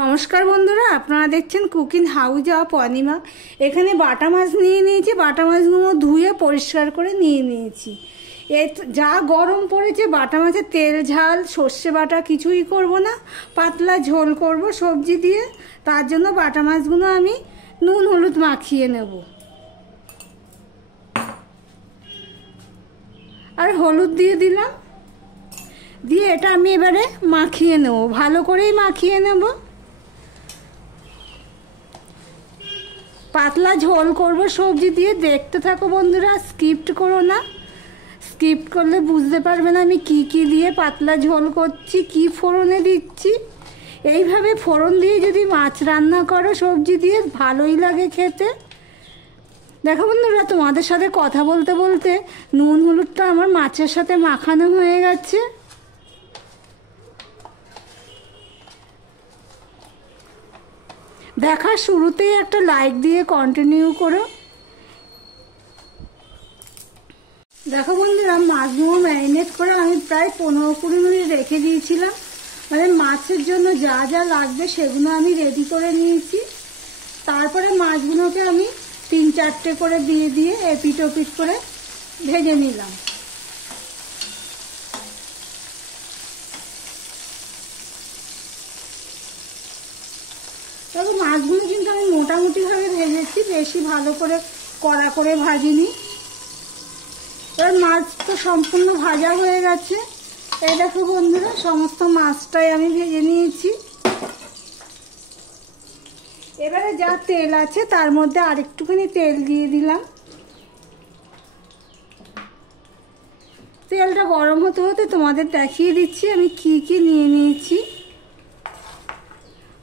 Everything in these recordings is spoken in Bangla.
নমস্কার বন্ধুরা, আপনারা দেখছেন কুকিং হাউস অফ অনিমা। এখানে বাটা মাছ নিয়ে নিয়েছি। বাটা মাছগুলো ধুয়ে পরিষ্কার করে নিয়ে নিয়েছি। যা গরম পড়েছে, বাটা মাছের তেল ঝাল সর্ষে বাটা কিছুই করব না, পাতলা ঝোল করব সবজি দিয়ে। তার জন্য বাটা মাছগুলো আমি নুন হলুদ মাখিয়ে নেব, আর হলুদ দিয়ে দিলাম। দিয়ে এটা আমি এবারে মাখিয়ে নেব, ভালো করেই মাখিয়ে নেব। পাতলা ঝোল করব সবজি দিয়ে। দেখতে থাকো বন্ধুরা, স্কিপ্ট করো না। স্কিপ্ট করলে বুঝতে পারবে না আমি কি কি দিয়ে পাতলা ঝোল করছি, কি ফোড়নে দিচ্ছি। এইভাবে ফোড়ন দিয়ে যদি মাছ রান্না করো সবজি দিয়ে, ভালোই লাগে খেতে। দেখো বন্ধুরা, তোমাদের সাথে কথা বলতে বলতে নুন হলুদটা আমার মাছের সাথে মাখানো হয়ে গেছে। দেখার শুরুতেই একটা লাইক দিয়ে কন্টিনিউ করো। দেখো বন্ধুরা, মাছগুলো ম্যারিনেট করে আমি প্রায় 15-20 মিনিট রেখে দিয়েছিলাম। মানে মাছের জন্য যা যা লাগবে সেগুলো আমি রেডি করে নিয়েছি। তারপরে মাছগুলোকে আমি 3-4টে করে দিয়ে এপিট ওপিট করে ভেজে নিলাম। তবে মাছগুলো কিন্তু আমি মোটামুটিভাবে ভেজেছি, বেশি ভালো করে কড়া করে ভাজিনি। এবার মাছ তো সম্পূর্ণ ভাজা হয়ে গেছে। এই দেখো বন্ধুরা, সমস্ত মাছটাই আমি ভেজে নিয়েছি। এবারে যা তেল আছে তার মধ্যে আরেকটুখানি তেল দিয়ে দিলাম। তেলটা গরম হতে হতে তোমাদের দেখিয়ে দিচ্ছি আমি কি কি নিয়ে নিয়েছি।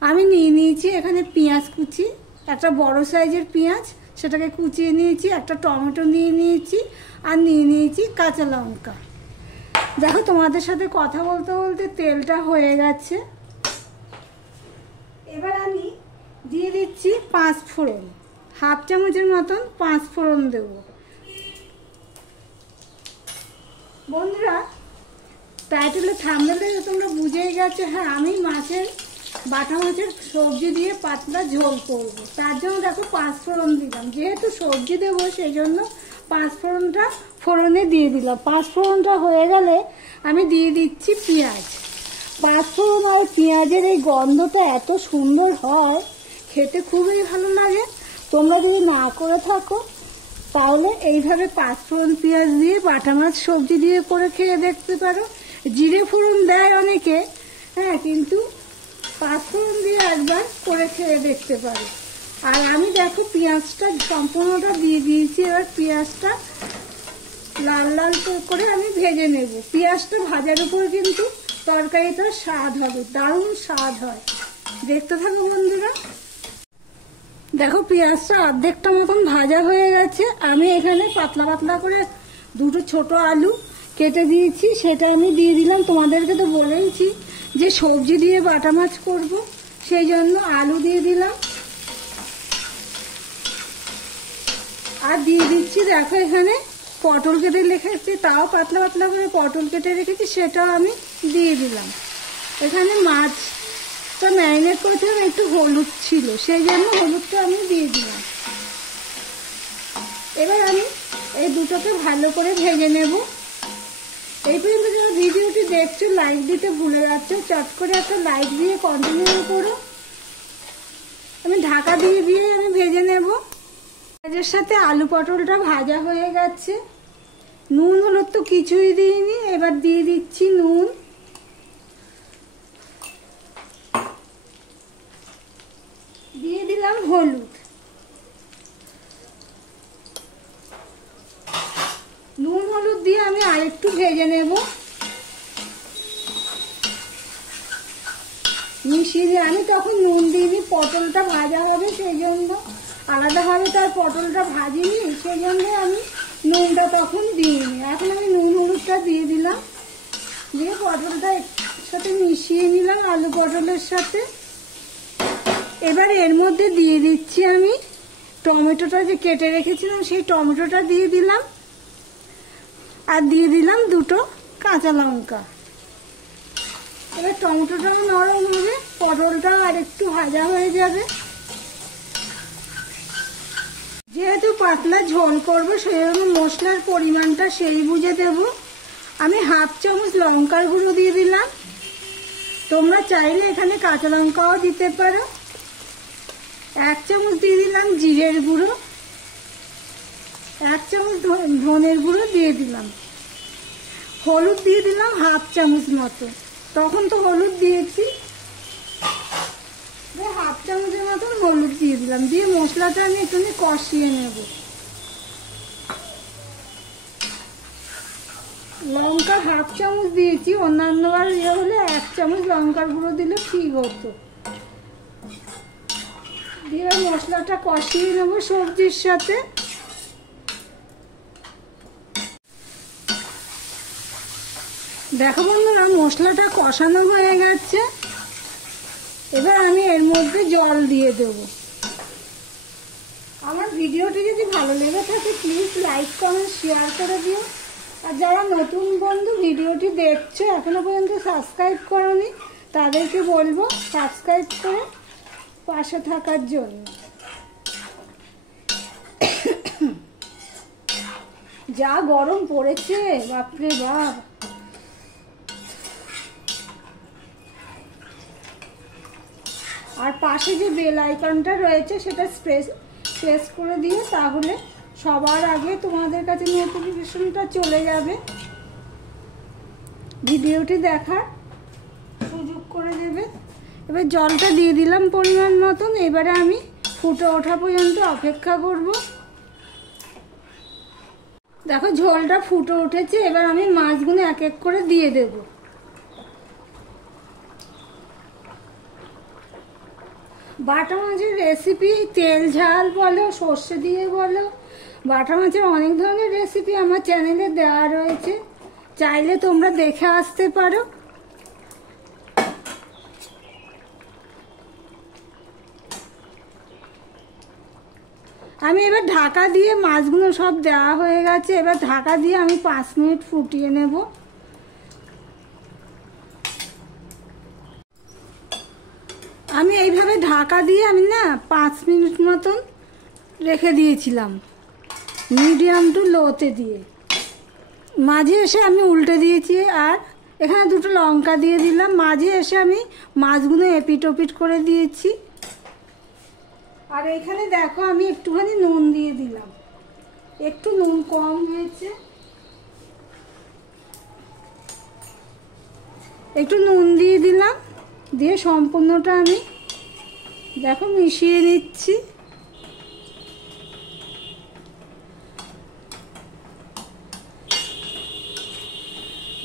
আমি নিয়ে নিয়েছি এখানে পেঁয়াজ কুচি, একটা বড় সাইজের পেঁয়াজ, সেটাকে কুচিয়ে নিয়েছি। একটা টমেটো নিয়ে নিয়েছি, আর নিয়ে নিয়েছি কাঁচা লঙ্কা। দেখো তোমাদের সাথে কথা বলতে বলতে তেলটা হয়ে গেছে। এবার আমি দিয়ে দিচ্ছি 5 ফোড়ন, হাফ চামচের মতন 5 ফোড়ন দেব। বন্ধুরা, টাইটেলে থাম্বনেলে তোমরা বুঝেই গেছো, হ্যাঁ আমি বাটা মাছের সবজি দিয়ে পাতলা ঝোল করব। তার জন্য দেখো 5 ফোড়ন দিলাম। যেহেতু সবজি দেবো সেই জন্য 5 ফোড়নটা ফোড়নে দিয়ে দিলাম। 5 ফোড়নটা হয়ে গেলে আমি দিয়ে দিচ্ছি পেঁয়াজ। 5 ফোড়ন আর পেঁয়াজের এই গন্ধটা এত সুন্দর হয়, খেতে খুবই ভালো লাগে। তোমরা যদি না করে থাকো তাহলে এইভাবে 5 ফোড়ন পেঁয়াজ দিয়ে বাটা মাছ সবজি দিয়ে করে খেয়ে দেখতে পারো। জিরে ফোড়ন দেয় অনেকে, হ্যাঁ, কিন্তু 5 ফোড়ন দিয়ে একবার করে খেয়ে দেখতে পারো। আর আমি দেখো পেঁয়াজটা সম্পূর্ণটা দিয়ে দিয়েছি। এবার পেঁয়াজটা লাল লাল করে আমি ভেজে নেব। পেঁয়াজটা ভাজার উপর কিন্তু তরকারিটার স্বাদ হবে, দারুণ স্বাদ হয়। দেখতে থাকো বন্ধুরা। দেখো পেঁয়াজটা অর্ধেকটা মতন ভাজা হয়ে গেছে। আমি এখানে পাতলা পাতলা করে 2টো ছোট আলু কেটে দিয়েছি, সেটা আমি দিয়ে দিলাম। তোমাদেরকে তো বলেইছি যে সবজি দিয়ে বাটা মাছ করব, সেই জন্য আলু দিয়ে দিলাম। আর দিয়ে দিচ্ছি দেখো এখানে পটল কেটে রেখেছি, তাও পাতলা পাতলা করে পটল কেটে রেখেছি, সেটাও আমি দিয়ে দিলাম। এখানে মাছটা ম্যারিনেট করেছিলাম, একটু হলুদ ছিল, সেই জন্য হলুদটা আমি দিয়ে দিলাম। এবার আমি এই দুটোকে ভালো করে ভেজে নেব। এই পর্যন্ত যারা ভিডিওটি দেখছো লাইক দিতে ভুলে যাচ্ছ, চট করে একটা লাইক দিয়ে কন্টিনিউ করো। আমি ঢাকা দিয়ে আমি ভেজে নেব। পেঁয়াজের সাথে আলু পটলটা ভাজা হয়ে গেছে। নুন হলুদ তো কিছুই দিইনি, এবার দিয়ে দিচ্ছি নুন। দিয়ে দিলাম হলুদ। নুন হলুদ দিয়ে আমি আরেকটু ভেজে নেব। মিশিয়ে দিয়ে আমি তখন নুন দিইনি, পটলটা ভাজা হবে সেই জন্য, আলাদাভাবে তার পটলটা ভাজিনি, সেই জন্য আমি নুনটা তখন দিইনি। এখন আমি নুন হলুদটা দিয়ে দিলাম, দিয়ে পটলটা একসাথে মিশিয়ে নিলাম আলু পটলের সাথে। এবার এর মধ্যে দিয়ে দিচ্ছি আমি টমেটোটা যে কেটে রেখেছিলাম, সেই টমেটোটা দিয়ে দিলাম। আর দিয়ে দিলাম 2টো কাঁচা লঙ্কা। এবার টমেটোটা নরম হবে, পটলটা আর একটু ভাজা হয়ে যাবে। যেহেতু পাতলা ঝোল করবো সেই জন্য মশলার পরিমাণটা সেই বুঝে দেব। আমি 1/2 চামচ লঙ্কার গুঁড়ো দিয়ে দিলাম। তোমরা চাইলে এখানে কাঁচা লঙ্কাও দিতে পারো। 1 চামচ দিয়ে দিলাম জিরের গুঁড়ো, 1 চামচ ধনের গুঁড়ো দিয়ে দিলাম। হলুদ দিয়ে দিলাম 1/2 চামচ মতো, তখন তো হলুদ দিয়েছি। 1/2 চামচের মতন হলুদ দিয়ে দিলাম, দিয়ে মশলাটা আমি একটু কষিয়ে নেব। লঙ্কা 1/2 চামচ দিয়েছি, অন্যান্যবার হলে 1 চামচ লঙ্কার গুঁড়ো দিলে ঠিক হতো। দিয়ে মশলাটা কষিয়ে নেব সবজির সাথে। দেখো বন্ধুরা, মশলাটা কষানো হয়ে গেছে। এবার আমি এর মধ্যে জল দিয়ে দেব। আমার ভিডিওটি যদি ভালো লেগে থাকে প্লিজ লাইক কমেন্ট শেয়ার করে দিও। আর যারা নতুন বন্ধু ভিডিওটি দেখছো এখনো পর্যন্ত সাবস্ক্রাইব করোনি, তাদেরকে বলবো সাবস্ক্রাইব করে পাশে থাকার জন্য। যা গরম পড়েছে বাপরে বাপ। আর পাশে যে বেল আইকনটা রয়েছে সেটা প্রেস করে দিও, তাহলে সবার আগে তোমাদের কাছে নোটিফিকেশনটা চলে যাবে, ভিডিওটি দেখার সুযোগ করে দেবে। এবার জলটা দিয়ে দিলাম পরিমাণ মতন। এবারে আমি ফুটে ওঠা পর্যন্ত অপেক্ষা করব। দেখো ঝোলটা ফুটে উঠেছে। এবার আমি মাছগুলো এক এক করে দিয়ে দেব। বাটা মাছের রেসিপি তেল ঝাল বলো, সর্ষে দিয়ে বলো, বাটা মাছের অনেক ধরনের রেসিপি আমার চ্যানেলে দেওয়া রয়েছে, চাইলে তোমরা দেখে আসতে পারো। আমি এবার ঢাকা দিয়ে, মাছগুলো সব দেওয়া হয়ে গেছে, এবার ঢাকা দিয়ে আমি 5 মিনিট ফুটিয়ে নেব। আমি এইভাবে ঢাকা দিয়ে আমি 5 মিনিট মতন রেখে দিয়েছিলাম মিডিয়াম টু লোতে দিয়ে। মাঝে এসে আমি উল্টে দিয়েছি, আর এখানে 2টো লঙ্কা দিয়ে দিলাম। মাঝে এসে আমি মাছগুলো এপিট ওপিট করে দিয়েছি। আর এখানে দেখো আমি একটুখানি নুন দিয়ে দিলাম, একটু নুন কম হয়েছে, একটু নুন দিয়ে দিলাম। দিয়ে সম্পূর্ণটা আমি দেখো মিশিয়ে নিচ্ছি।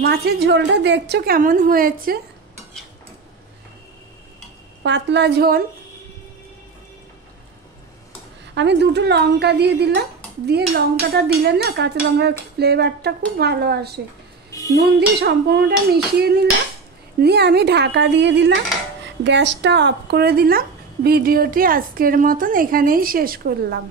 মাছের ঝোলটা দেখছো কেমন হয়েছে, পাতলা ঝোল। আমি 2টো লঙ্কা দিয়ে দিলাম, দিয়ে লঙ্কাটা দিলে না কাঁচা লঙ্কার ফ্লেভারটা খুব ভালো আসে। নুন দিয়ে সম্পূর্ণটা মিশিয়ে নিলাম, নিয়ে আমি ঢাকা দিয়ে দিলাম, গ্যাসটা অফ করে দিলাম। ভিডিওটি আজকের মতন এখানেই শেষ করলাম।